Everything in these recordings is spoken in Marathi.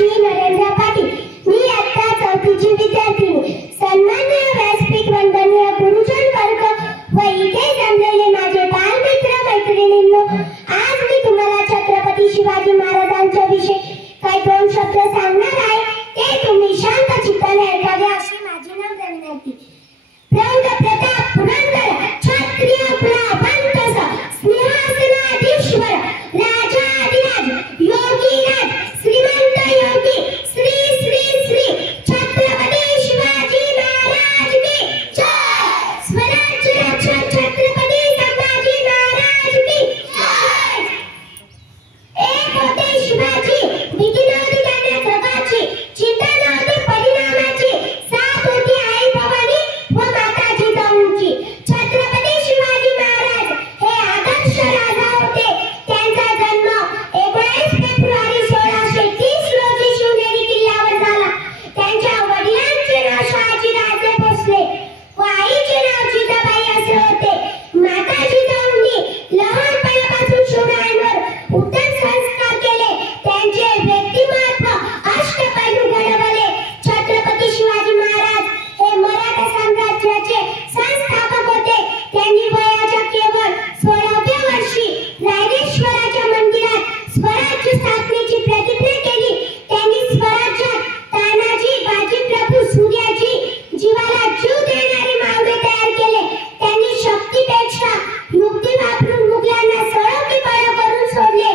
माझी नरेंद्र पाटील. मी आता 4थीची विद्यार्थिनी. सन्माननीय व्यासपीठ, वंदनीय गुरुजन वर्ग व इथे जमलेले माझे बालमित्र मैत्रिणींनो, आज मी तुम्हाला छत्रपती शिवाजी महाराजांच्या विषयी काही 2 शब्द सांगणार आहे. ते तुम्ही शांत चित्ताने ऐकावे अशी माझी नम्र विनंती. प्रौढ प्रताप पुरंदर क्षत्रिय कुलावंत सिंहासनाधीश्वर राजाधिराज योगीराज श्रीमंत योगी श्री श्री श्री छत्रपती शिवाजी महाराज की जय. स्वराज्य रक्षक छत्रपती संभाजी महाराज की जय. एक होते शिवाजी, भीती नव्हती त्यांना जगाची, चिंता नव्हती परिणामाची, साथ होती आई भवानी व माता जिजाऊंची. छत्रपती शिवाजी महाराज हे आदर्श राजा होते. त्यांचा जन्म 19 फेब्रुवारी 1630 रोजी शिवनेरी किल्ल्यावर झाला. त्यांच्या वडिलांचे नाव शहाजीराजे भोसले व आईचे नाव जिजाबाई असे होते. माता जिजाऊंनी लहानपणापासून शिवरायांवर उत्तम संस्कार केले. त्यांचे व्यक्तिमत्व अष्टपैलू घडवले. छत्रपती शिवाजी महाराज हे मराठा साम्राज्याचे संस्थापक होते. त्यांनी वयाच्या केवळ 16व्या वर्षी रायरेश्वराच्या मंदिरात स्वराज्य स्थापनेची प्रतिज्ञा केली. त्यांनी स्वराज्यात तानाजी, बाजीप्रभू, सूर्याजी, जीवाला जीव देणारे मावळे तयार केले. त्यांनी शक्तीपेक्षा युक्ती वापरून मुघलांना सळो करून सोडले.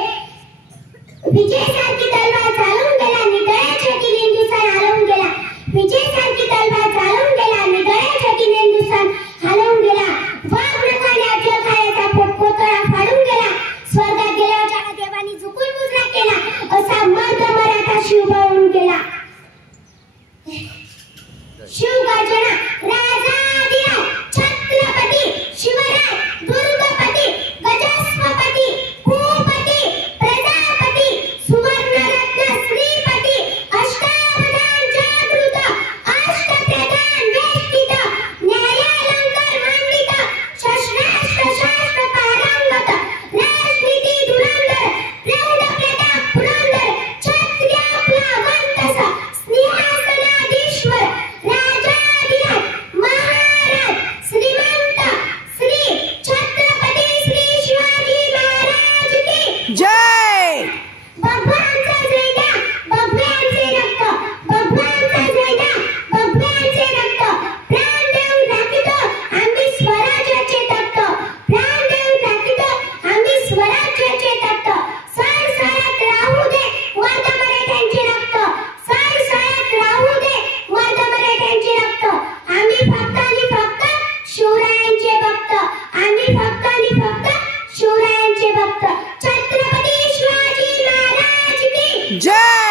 विजयसारखी तलवार चालवून गेला, निधड्याच्या किल्ले हिंदुस्थान हलवून गेला. विजयसारखी तलवार चालवून गेला, निधड्याच्या किल्ले हिंदुस्थान हलवून गेला. वाघ नखाने अफजल खानाचा पोटकोतळा फाडून गेला. स्वर्गात गेल्याच्या देवानी झुकून मुजरा केला. असा मर्द मराठा शिवबावून गेला. शिवगर्जना राजाधिराज छत्रपती शिवराय दुर्गपती गजस्वपती भूपती प्रजापती सुवर्णरत्न श्रीपती अष्टावधान जागृत अष्टप्रधान वेष्टित न्यायालंकार मंडित शस्त्रास्त्र शास्त्र पारंगत राजनीती धुरंधर प्रौढ प्रताप पुरंदर क्षत्रिय कुलावंत सिंहासनाधीश्वर राजाधिराज महाराज श्रीमंत श्री छत्रपती श्री शिवाजी महाराज की जय. भगवानचा जयदा भगवानचे रक्त, भगवानचा जयदा भगवानचे रक्त. प्राण देऊन राखीतो आम्ही स्वराज्याचे तख्त, प्राण देऊन राखीतो आम्ही स्वराज्याचे तख्त. सळसळत राहू दे मर्द मराठ्यांचे रक्त, सळसळत राहू दे मर्द मराठ्यांचे रक्त. आम्ही फक्त आणि फक्त शिवरायांचे भक्त, आम्ही फक्त आणि फक्त शिवरायांचे भक्त. छत्रपती शिवाजी महाराज की जय.